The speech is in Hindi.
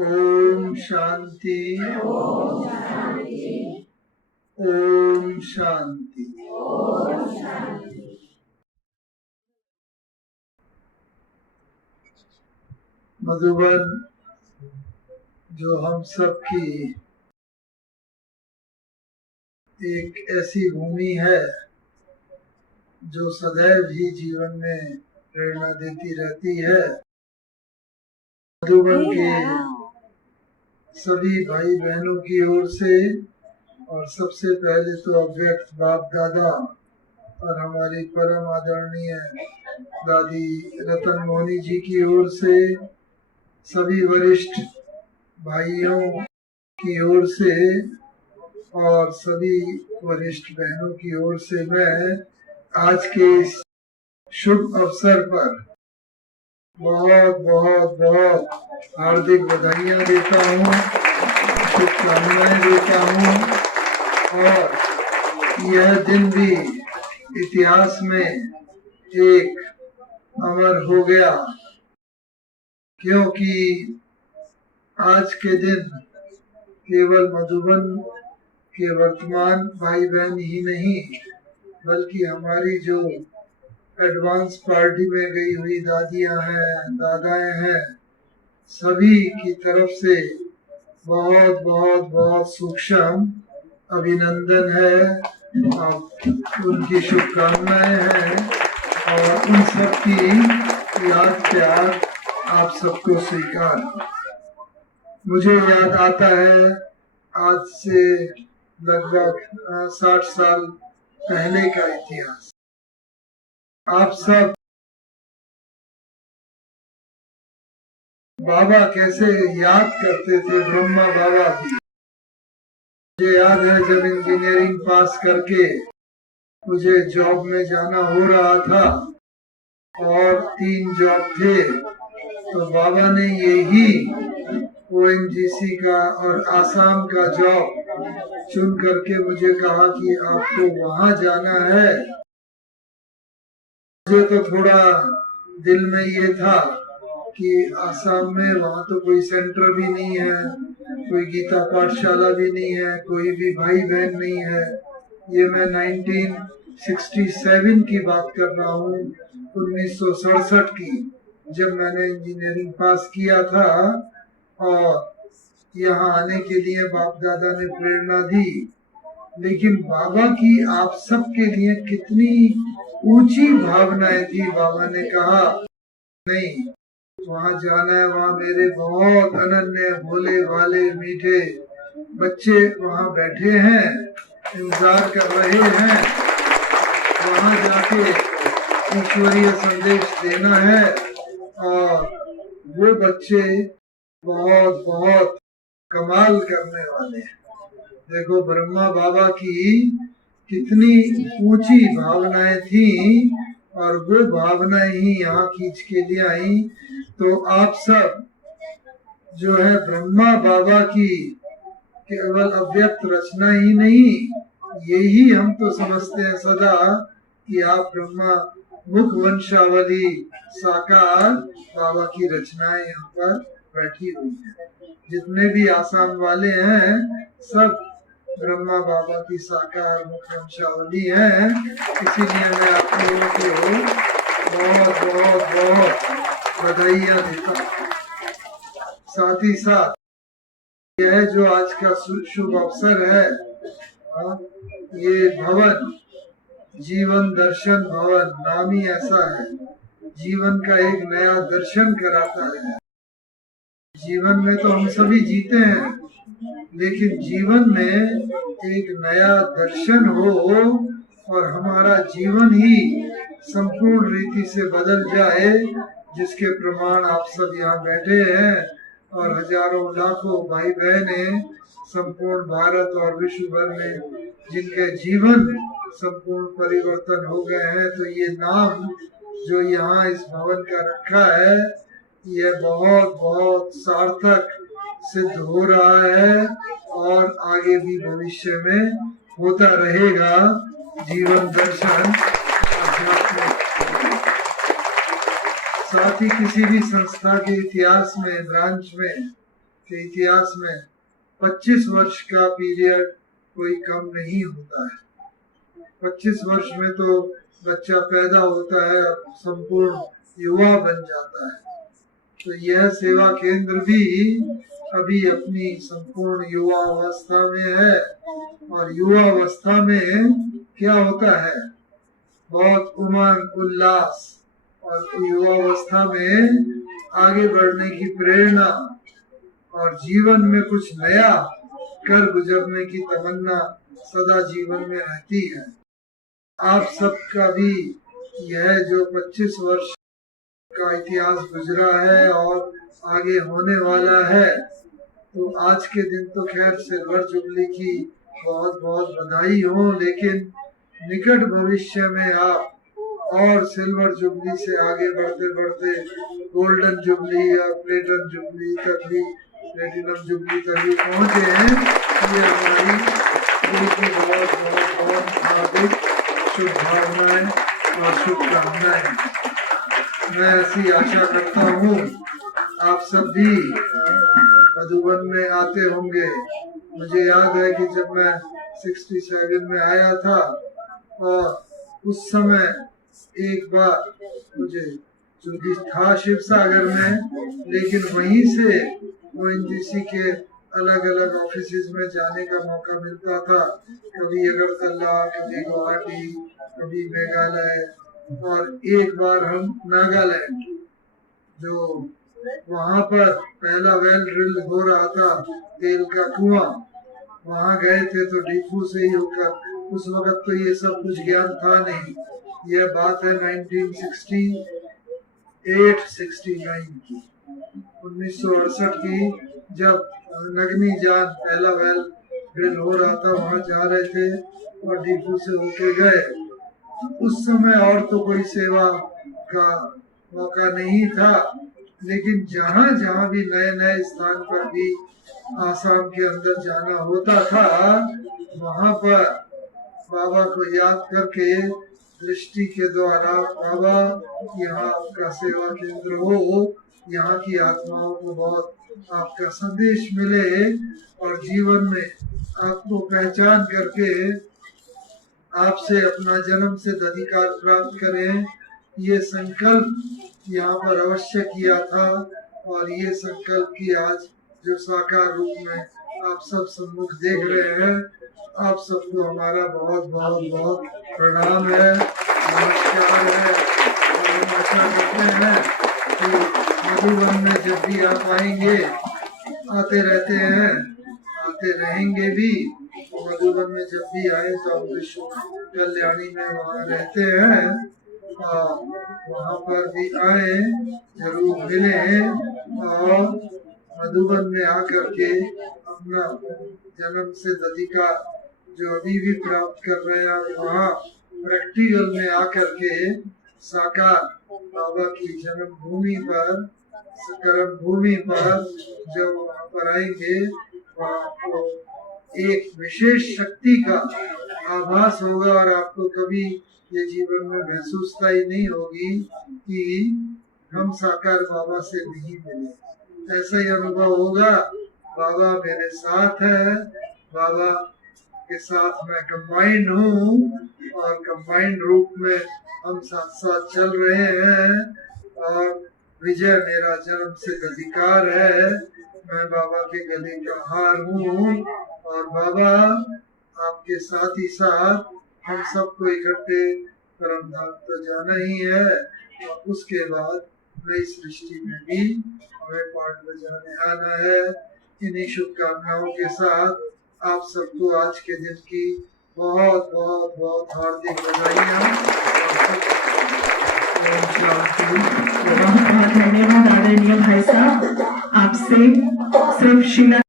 ओम शांति। ओम शांति। मधुबन जो हम सब की एक ऐसी भूमि है जो सदैव ही जीवन में प्रेरणा देती रहती है। मधुबन के सभी भाई बहनों की ओर से और सबसे पहले तो अव्यक्त बाप दादा और हमारी परम आदरणीय दादी रतन मोहनी जी की ओर से, सभी वरिष्ठ भाइयों की ओर से और सभी वरिष्ठ बहनों की ओर से मैं आज के इस शुभ अवसर पर बहुत बहुत बहुत हार्दिक बधाइयाँ देता हूँ, शुभकामनाएं देता हूँ। और यह दिन भी इतिहास में एक अमर हो गया, क्योंकि आज के दिन केवल मधुबन के वर्तमान भाई बहन ही नहीं, बल्कि हमारी जो एडवांस पार्टी में गई हुई दादियां हैं, दादाएं हैं, सभी की तरफ से बहुत बहुत बहुत सूक्ष्म अभिनंदन है और उनकी शुभकामनाएं हैं और उन सब की याद प्यार आप सबको स्वीकार। मुझे याद आता है आज से लगभग 60 साल पहले का इतिहास। आप सब बाबा कैसे याद करते थे, ब्रह्मा बाबा भी। मुझे याद है जब इंजीनियरिंग पास करके मुझे जॉब में जाना हो रहा था और 3 जॉब थे, तो बाबा ने यही ओएनजीसी का और आसाम का जॉब चुन करके मुझे कहा कि आपको वहां जाना है। मुझे तो थोड़ा दिल में ये था कि आसाम में वहाँ तो कोई सेंटर भी नहीं है, कोई गीता पाठशाला भी नहीं है, कोई भी भाई बहन नहीं है। ये मैं 1967 की बात कर रहा हूँ, 1967 की, जब मैंने इंजीनियरिंग पास किया था और यहाँ आने के लिए बाप दादा ने प्रेरणा दी। लेकिन बाबा की आप सबके लिए कितनी ऊंची भावनाएं थी। बाबा ने कहा नहीं, वहाँ जाना है, वहाँ मेरे बहुत अनन्य भोले भाले मीठे बच्चे वहाँ बैठे हैं, इंतजार कर रहे हैं, वहाँ जाके ईश्वरीय संदेश देना है। और वो बच्चे बहुत बहुत कमाल करने वाले हैं। देखो ब्रह्मा बाबा की कितनी ऊंची भावनाएं थी और वो भावनाएं ही यहाँ खींच के लिए आई। तो आप सब जो है ब्रह्मा बाबा की केवल अव्यक्त रचना ही नहीं, यही हम तो समझते हैं सदा कि आप ब्रह्मा मुख वंशावली साकार बाबा की रचनाएं यहाँ पर बैठी हुई है। जितने भी आसाम वाले हैं सब ब्रह्मा बाबा की साकार मुख वंशावली है। इसीलिए मैं आप लोगों को बहुत बहुत बहुत बधाइयाँ देता हूँ। साथ ही साथ यह जो आज का शुभ अवसर है, ये भवन जीवन दर्शन भवन नाम ही ऐसा है, जीवन का एक नया दर्शन कराता है। जीवन में तो हम सभी जीते हैं, लेकिन जीवन में एक नया दर्शन हो और हमारा जीवन ही संपूर्ण रीति से बदल जाए, जिसके प्रमाण आप सब यहाँ बैठे हैं और हजारों लाखों भाई बहने संपूर्ण भारत और विश्व भर में जिनके जीवन संपूर्ण परिवर्तन हो गए हैं। तो ये नाम जो यहाँ इस भवन का रखा है, यह बहुत बहुत सार्थक सिद्ध हो रहा है और आगे भी भविष्य में होता रहेगा। जीवन दर्शन साथ ही किसी भी संस्था के इतिहास में, ब्रांच में के इतिहास में 25 वर्ष का पीरियड कोई कम नहीं होता है। 25 वर्ष में तो बच्चा पैदा होता है और संपूर्ण युवा बन जाता है। तो यह सेवा केंद्र भी अभी अपनी संपूर्ण युवा अवस्था में है। और युवा अवस्था में क्या होता है, बहुत उमंग उल्लास, और युवा अवस्था में आगे बढ़ने की प्रेरणा और जीवन में कुछ नया कर गुजरने की तमन्ना सदा जीवन में रहती है। आप सबका भी यह जो 25 वर्ष का इतिहास गुजरा है और आगे होने वाला है, तो आज के दिन तो खैर सिल्वर जुबली की बहुत बहुत बधाई हो, लेकिन निकट भविष्य में आप और सिल्वर जुबली से आगे बढ़ते बढ़ते गोल्डन जुबली या प्लेटिनम जुबली तक भी पहुँचे हैं। ये हमारी दिल की बहुत बहुत बहुत हार्दिक शुभकामनाएं और शुभकामनाएं। मैं ऐसी आशा करता हूँ आप सब भी मधुबन में आते होंगे। मुझे याद है कि जब मैं 67 में आया था और उस समय एक बार मुझे जो था शिव सागर में, लेकिन वहीं से ONGC के अलग अलग ऑफिसेज में जाने का मौका मिलता था। कभी अगरतला, कभी गुवाहाटी, कभी मेघालय, और एक बार हम नागालैंड, जो वहाँ पर पहला वेल ड्रिल हो रहा था, तेल का कुआं, वहाँ गए थे। तो डीफू से ही होकर, उस वक्त तो ये सब कुछ ज्ञान था नहीं। यह बात है 1968-69 की, 1968 की, जब नगनी जान पहला वेल ड्रिल हो रहा था, वहाँ जा रहे थे और डीफू से होके गए। उस समय और तो कोई सेवा का मौका नहीं था, लेकिन जहाँ जहाँ भी नए नए स्थान पर भी आसाम के अंदर जाना होता था, वहाँ पर बाबा को याद करके दृष्टि के द्वारा, बाबा यहाँ आपका सेवा केंद्र हो, यहाँ की आत्माओं को बहुत आपका संदेश मिले और जीवन में आपको पहचान करके आपसे अपना जन्म सिद्ध अधिकार प्राप्त करें, ये संकल्प यहाँ पर अवश्य किया था। और ये संकल्प की आज जो साकार रूप में आप सब सम्मुख देख रहे हैं, आप सबको हमारा बहुत बहुत बहुत प्रणाम है, नमस्कार है। और हम आशा करते हैं कि मधुबन में जब भी आप आएंगे, आते रहते हैं, आते रहेंगे भी। मधुबन में जब भी आए तो हम विश्व कल्याणी में वहाँ रहते हैं, वहाँ पर भी आए, जरूर मिले और मधुबन में आकर के अपना जन्म सिद्ध अधिकार जो अभी भी प्राप्त कर रहे हैं, वहाँ प्रैक्टिकल में आकर के साकार बाबा की जन्म भूमि पर, कर्म भूमि पर जब वहाँ पर आएंगे, वहाँ आपको एक विशेष शक्ति का आभास होगा और आपको कभी ये जीवन में महसूसता ही नहीं होगी कि हम साकार बाबा से नहीं मिले। ऐसा ही अनुभव होगा, बाबा मेरे साथ है, बाबा के साथ मैं कंबाइंड हूँ और कंबाइंड रूप में हम साथ साथ चल रहे हैं और विजय मेरा जन्म सिद्ध अधिकार है। मैं बाबा के गले का हार हूँ और बाबा आपके साथ ही साथ हम सबको इकट्ठे परम धाम तो जाना ही है, और उसके बाद नई सृष्टि में भी हमें पाठ बजाने आना है। इन्हीं शुभकामनाओं के साथ आप सबको आज के दिन की बहुत बहुत बहुत हार्दिक बधाइयाँ। बहुत बहुत धन्यवाद आदरणीय भाई साहब। आपसे सिर्फ शिला